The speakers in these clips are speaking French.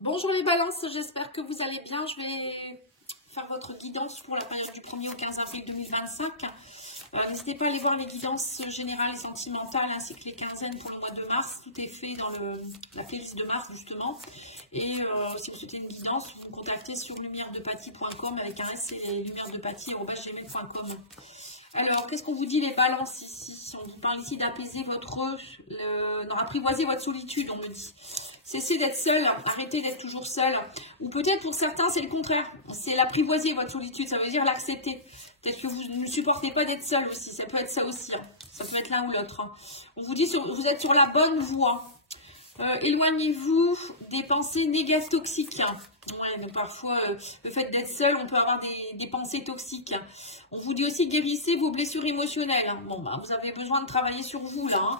Bonjour les balances, j'espère que vous allez bien. Je vais faire votre guidance pour la période du 1er au 15 avril 2025. N'hésitez pas à aller voir les guidances générales et sentimentales ainsi que les quinzaines pour le mois de mars. Tout est fait dans la playlist de mars justement. Et si vous souhaitez une guidance, vous me contactez sur lumièredepathie.com avec un S et lumièredepathie@gmail.com. Alors, qu'est-ce qu'on vous dit les balances ici? On vous parle ici d'apaiser apprivoiser votre solitude, on me dit. Cessez d'être seul, arrêtez d'être toujours seul. Ou peut-être pour certains, c'est le contraire. C'est l'apprivoiser votre solitude, ça veut dire l'accepter. Peut-être que vous ne supportez pas d'être seul aussi, ça peut être ça aussi. Ça peut être l'un ou l'autre. On vous dit, vous êtes sur la bonne voie. Éloignez-vous des pensées négatives toxiques. Ouais, donc parfois, le fait d'être seul, on peut avoir des pensées toxiques. On vous dit aussi, guérissez vos blessures émotionnelles. Bon, bah, vous avez besoin de travailler sur vous, là. Hein.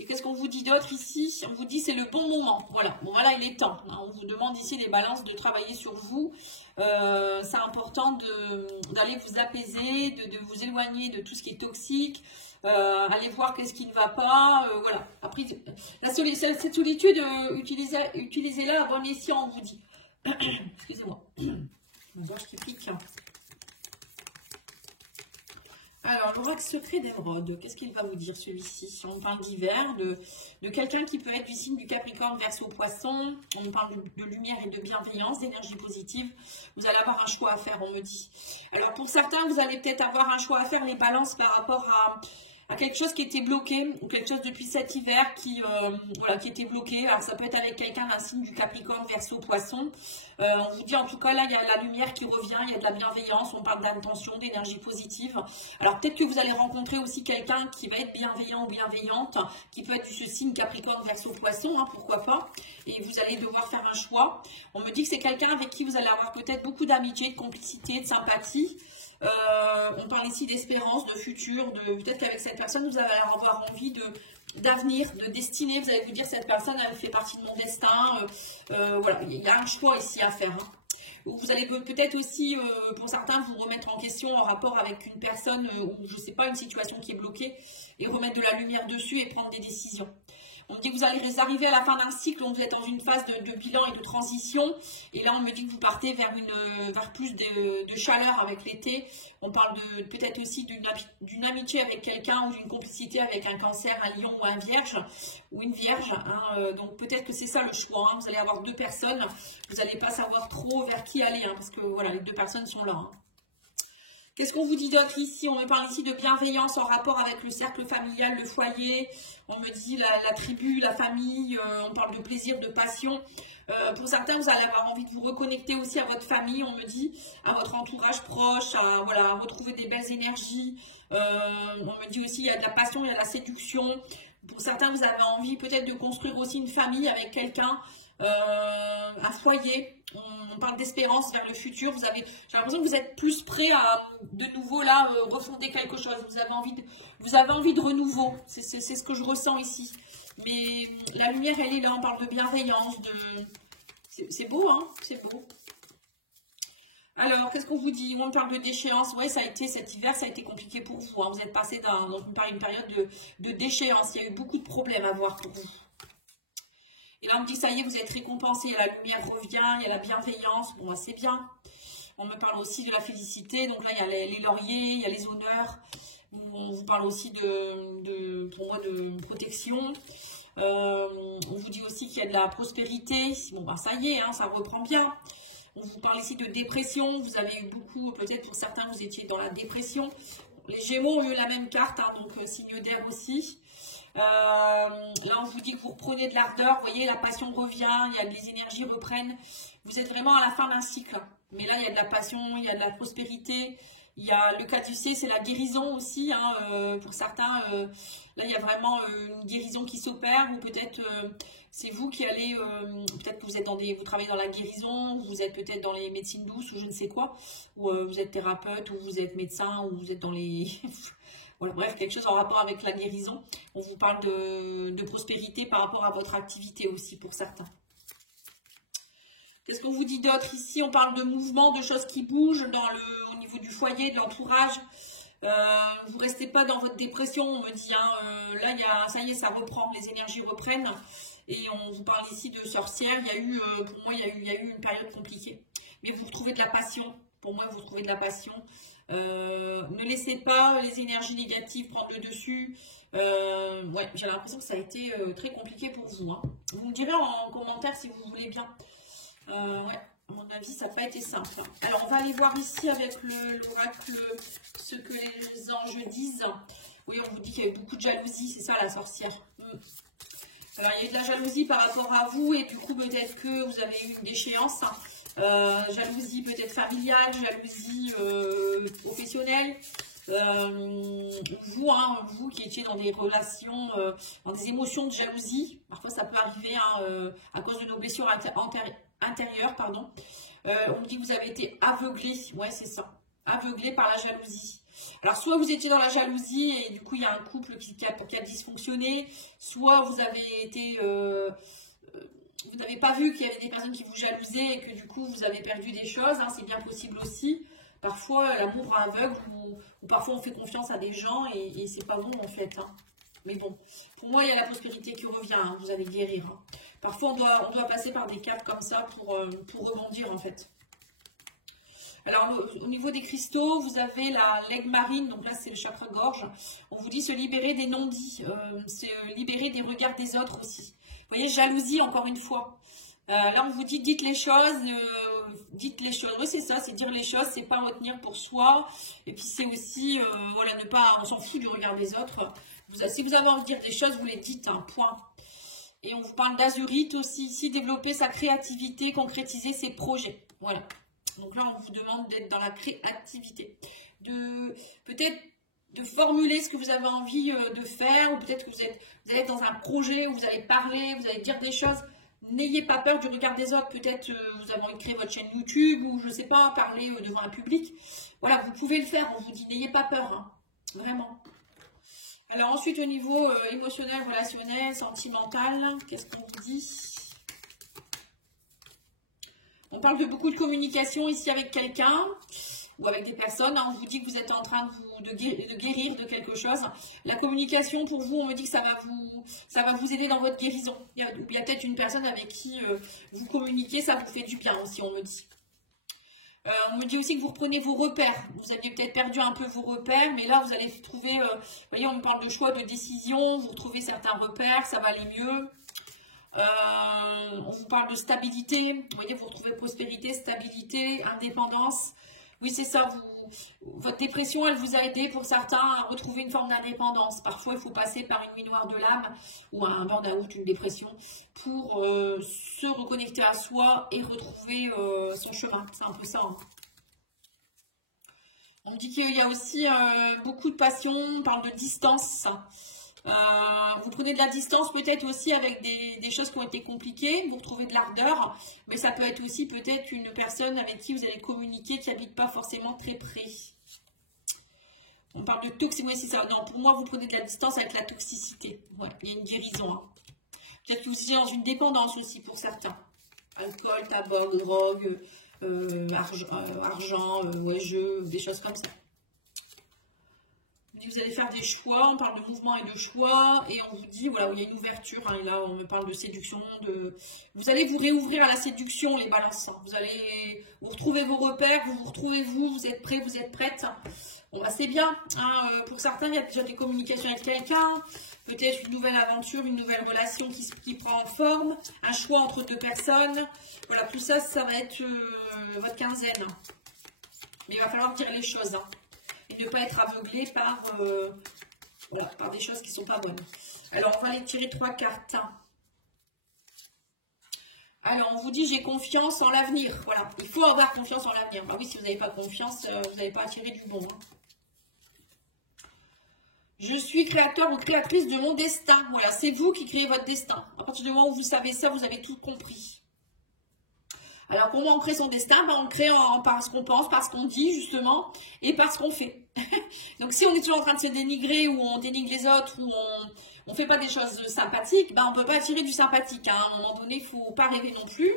Et qu'est-ce qu'on vous dit d'autre ici? On vous dit, c'est le bon moment. Voilà, bon, voilà, il est temps. Hein. On vous demande ici, les balances, de travailler sur vous. C'est important d'aller vous apaiser, de vous éloigner de tout ce qui est toxique. Allez voir qu'est-ce qui ne va pas. Voilà. Après, cette solitude, utilisez-la à bon escient, on vous dit. Excusez-moi. Une gorge qui pique. Alors, l'oracle secret d'émeraude, qu'est-ce qu'il va vous dire celui-ci? Si on parle d'hiver, de quelqu'un qui peut être du signe du Capricorne, Verseau, Poisson, on parle de lumière et de bienveillance, d'énergie positive, vous allez avoir un choix à faire, on me dit. Alors, pour certains, vous allez peut-être avoir un choix à faire, les balances, par rapport à quelque chose qui était bloqué, ou quelque chose depuis cet hiver qui était bloqué. Alors, ça peut être avec quelqu'un d'un signe du Capricorne, Verseau, Poisson. On vous dit en tout cas, là, il y a la lumière qui revient, il y a de la bienveillance, on parle d'intention, d'énergie positive. Alors, peut-être que vous allez rencontrer aussi quelqu'un qui va être bienveillant ou bienveillante, qui peut être du signe Capricorne, Verseau, Poisson, hein, pourquoi pas. Et vous allez devoir faire un choix. On me dit que c'est quelqu'un avec qui vous allez avoir peut-être beaucoup d'amitié, de complicité, de sympathie. On parle ici d'espérance, de futur, peut-être qu'avec cette personne, vous allez avoir envie d'avenir, de destinée. Vous allez vous dire, cette personne, elle fait partie de mon destin. Voilà, il y a un choix ici à faire. Hein. Vous allez peut-être aussi, pour certains, vous remettre en question en rapport avec une personne ou, je ne sais pas, une situation qui est bloquée et remettre de la lumière dessus et prendre des décisions. On me dit que vous allez arriver à la fin d'un cycle, donc vous êtes dans une phase de bilan et de transition. Et là, on me dit que vous partez vers plus de chaleur avec l'été. On parle peut-être aussi d'une amitié avec quelqu'un ou d'une complicité avec un cancer, un lion ou un vierge ou une vierge. Hein. Donc peut-être que c'est ça le choix. Hein. Vous allez avoir deux personnes. Vous n'allez pas savoir trop vers qui aller hein, parce que voilà, les deux personnes sont là. Hein. Qu'est-ce qu'on vous dit d'autre ici? On me parle ici de bienveillance en rapport avec le cercle familial, le foyer. On me dit la tribu, la famille. On parle de plaisir, de passion. Pour certains, vous allez avoir envie de vous reconnecter aussi à votre famille. On me dit à votre entourage proche, à retrouver des belles énergies. On me dit aussi il y a de la passion, il y a de la séduction. Pour certains, vous avez envie peut-être de construire aussi une famille avec quelqu'un. Un foyer, on parle d'espérance vers le futur. J'ai l'impression que vous êtes plus prêt à de nouveau là refonder quelque chose. Vous avez envie de renouveau. C'est ce que je ressens ici. Mais la lumière, elle est là. On parle de bienveillance, c'est beau, hein, c'est beau. Alors, qu'est-ce qu'on vous dit? On parle de déchéance. Oui, cet hiver, ça a été compliqué pour vous. Hein. Vous êtes passé dans une période de déchéance. Il y a eu beaucoup de problèmes à voir pour vous. Et là, on me dit, ça y est, vous êtes récompensé. La lumière revient, il y a la bienveillance. Bon, c'est bien. On me parle aussi de la félicité. Donc là, il y a les lauriers, il y a les honneurs. On vous parle aussi pour moi, de protection. On vous dit aussi qu'il y a de la prospérité. Bon, ben, ça y est, hein, ça reprend bien. On vous parle ici de dépression. Vous avez eu beaucoup, peut-être pour certains, vous étiez dans la dépression. Les Gémeaux ont eu la même carte, hein, donc signe d'air aussi. Là, on vous dit que vous reprenez de l'ardeur, vous voyez, la passion revient, les énergies reprennent. Vous êtes vraiment à la fin d'un cycle. Mais là, il y a de la passion, il y a de la prospérité. Il y a le caducé, c'est la guérison aussi. Hein, pour certains, là, il y a vraiment une guérison qui s'opère. Ou peut-être, c'est vous qui allez, peut-être que vous travaillez dans la guérison, vous êtes peut-être dans les médecines douces ou je ne sais quoi. Ou vous êtes thérapeute, ou vous êtes médecin, ou vous êtes dans les... Voilà, bref, quelque chose en rapport avec la guérison. On vous parle de prospérité par rapport à votre activité aussi pour certains. Qu'est-ce qu'on vous dit d'autre ici? On parle de mouvement, de choses qui bougent au niveau du foyer, de l'entourage. Vous ne restez pas dans votre dépression, on me dit. Hein, là, ça y est, ça reprend, les énergies reprennent. Et on vous parle ici de sorcière. Il y a eu, pour moi, il y a eu une période compliquée. Mais vous retrouvez de la passion. Pour moi, vous retrouvez de la passion. Ne laissez pas les énergies négatives prendre le dessus. Ouais, j'ai l'impression que ça a été très compliqué pour vous. Hein. Vous me direz en commentaire si vous voulez bien. Ouais, à mon avis, ça n'a pas été simple. Alors, on va aller voir ici avec l'oracle ce que les anges disent. Oui, on vous dit qu'il y a eu beaucoup de jalousie, c'est ça la sorcière. Alors, il y a eu de la jalousie par rapport à vous et du coup, peut-être que vous avez eu une déchéance. Jalousie peut-être familiale, jalousie professionnelle. Vous qui étiez dans des relations, dans des émotions de jalousie, parfois ça peut arriver à cause de nos blessures intérieures, pardon. On me dit que vous avez été aveuglé, ouais c'est ça, aveuglé par la jalousie. Alors soit vous étiez dans la jalousie et du coup il y a un couple qui a dysfonctionné, soit vous avez été... vous n'avez pas vu qu'il y avait des personnes qui vous jalousaient et que du coup vous avez perdu des choses, hein, c'est bien possible aussi. Parfois l'amour aveugle ou parfois on fait confiance à des gens et c'est pas bon en fait. Hein. Mais bon, pour moi il y a la prospérité qui revient, hein, vous allez guérir. Hein. Parfois on doit passer par des caps comme ça pour rebondir en fait. Alors au niveau des cristaux, vous avez l'aigle marine, donc là c'est le chakra gorge. On vous dit se libérer des non-dits, c'est libérer des regards des autres aussi. Vous voyez, jalousie encore une fois. Là, on vous dit, dites les choses. Oui, c'est ça, c'est dire les choses, c'est pas retenir pour soi. Et puis, c'est aussi, voilà, ne pas, on s'en fout du regard des autres. Si vous avez envie de dire des choses, vous les dites, un point. Et on vous parle d'azurite aussi, ici, développer sa créativité, concrétiser ses projets. Voilà. Donc là, on vous demande d'être dans la créativité. Peut-être de formuler ce que vous avez envie de faire, ou peut-être que vous allez être dans un projet où vous allez parler, vous allez dire des choses. N'ayez pas peur du regard des autres. Peut-être vous avez envie de créer votre chaîne YouTube ou je ne sais pas, parler devant un public. Voilà, vous pouvez le faire. On vous dit, n'ayez pas peur. Hein. Vraiment. Alors ensuite, au niveau émotionnel, relationnel, sentimental, qu'est-ce qu'on vous dit? On parle de beaucoup de communication ici avec quelqu'un ou avec des personnes. Hein. On vous dit que vous êtes en train de guérir de quelque chose. La communication, pour vous, on me dit que ça va vous aider dans votre guérison. Il y a peut-être une personne avec qui vous communiquez, ça vous fait du bien aussi, on me dit. On me dit aussi que vous reprenez vos repères. Vous aviez peut-être perdu un peu vos repères, mais là, vous allez trouver... vous voyez, on me parle de choix, de décision. Vous retrouvez certains repères, ça va aller mieux. On vous parle de stabilité. Vous voyez, vous retrouvez prospérité, stabilité, indépendance. Oui, c'est ça. Votre dépression, elle vous a aidé pour certains à retrouver une forme d'indépendance. Parfois, il faut passer par une nuit noire de l'âme ou un burn-out, une dépression, pour se reconnecter à soi et retrouver son chemin. C'est un peu ça. Hein. On me dit qu'il y a aussi beaucoup de passion. On parle de distance. Vous prenez de la distance peut-être aussi avec des choses qui ont été compliquées, vous retrouvez de l'ardeur, mais ça peut être aussi peut-être une personne avec qui vous allez communiquer qui n'habite pas forcément très près. On parle de toxicité, c'est ça. Non, pour moi, vous prenez de la distance avec la toxicité. Ouais, il y a une guérison. Hein. Peut-être que vous êtes dans une dépendance aussi pour certains. Alcool, tabac, drogue, argent, ouais, jeux, des choses comme ça. Vous allez faire des choix, on parle de mouvement et de choix, et on vous dit, voilà, il y a une ouverture, hein, et là on me parle de séduction, vous allez vous réouvrir à la séduction, les balances, hein. Vous allez vous retrouver vos repères, vous retrouvez vous êtes prêts, vous êtes prêtes. Bon bah c'est bien, hein, pour certains il y a déjà des communications avec quelqu'un, peut-être une nouvelle aventure, une nouvelle relation qui prend forme, un choix entre deux personnes, voilà, tout ça, ça va être votre quinzaine. Mais il va falloir dire les choses, hein. Et ne pas être aveuglé par des choses qui ne sont pas bonnes. Alors, on va aller tirer 3 cartes. Alors, on vous dit, j'ai confiance en l'avenir. Voilà, il faut avoir confiance en l'avenir. Bah oui, si vous n'avez pas confiance, vous n'allez pas attirer du bon. Hein. Je suis créateur ou créatrice de mon destin. Voilà, c'est vous qui créez votre destin. À partir du moment où vous savez ça, vous avez tout compris. Alors, comment on crée son destin? Ben, on le crée par ce qu'on pense, par ce qu'on dit, justement, et par ce qu'on fait. Donc, si on est toujours en train de se dénigrer, ou on dénigre les autres, ou on ne fait pas des choses sympathiques, ben, on ne peut pas attirer du sympathique. Hein. À un moment donné, il ne faut pas rêver non plus.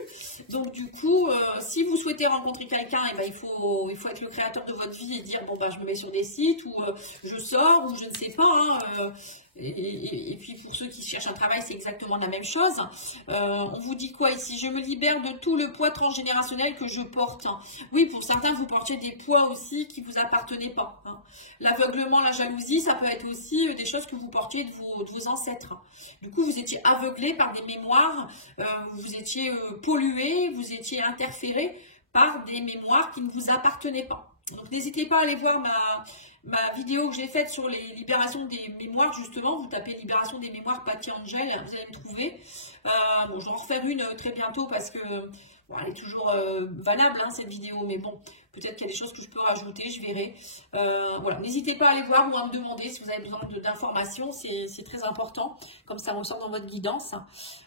Donc, du coup, si vous souhaitez rencontrer quelqu'un, ben, il faut être le créateur de votre vie et dire, bon, ben, je me mets sur des sites, ou je sors, ou je ne sais pas. Hein, Et puis pour ceux qui cherchent un travail, c'est exactement la même chose. On vous dit quoi ici? Je me libère de tout le poids transgénérationnel que je porte. Oui, pour certains, vous portiez des poids aussi qui ne vous appartenaient pas. L'aveuglement, la jalousie, ça peut être aussi des choses que vous portiez de vos ancêtres. Du coup, vous étiez aveuglé par des mémoires, vous étiez pollué, vous étiez interféré par des mémoires qui ne vous appartenaient pas. Donc n'hésitez pas à aller voir ma vidéo que j'ai faite sur les libérations des mémoires, justement. Vous tapez libération des mémoires Patty Angel, vous allez me trouver. Bon, je vais en refaire une très bientôt parce que bon, elle est toujours valable, hein, cette vidéo, mais bon, peut-être qu'il y a des choses que je peux rajouter, je verrai. Voilà, n'hésitez pas à aller voir ou à me demander si vous avez besoin d'informations, c'est très important, comme ça on sort dans votre guidance.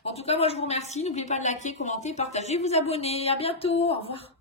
En tout cas, moi je vous remercie, n'oubliez pas de liker, commenter, partager, vous abonner. À bientôt, au revoir.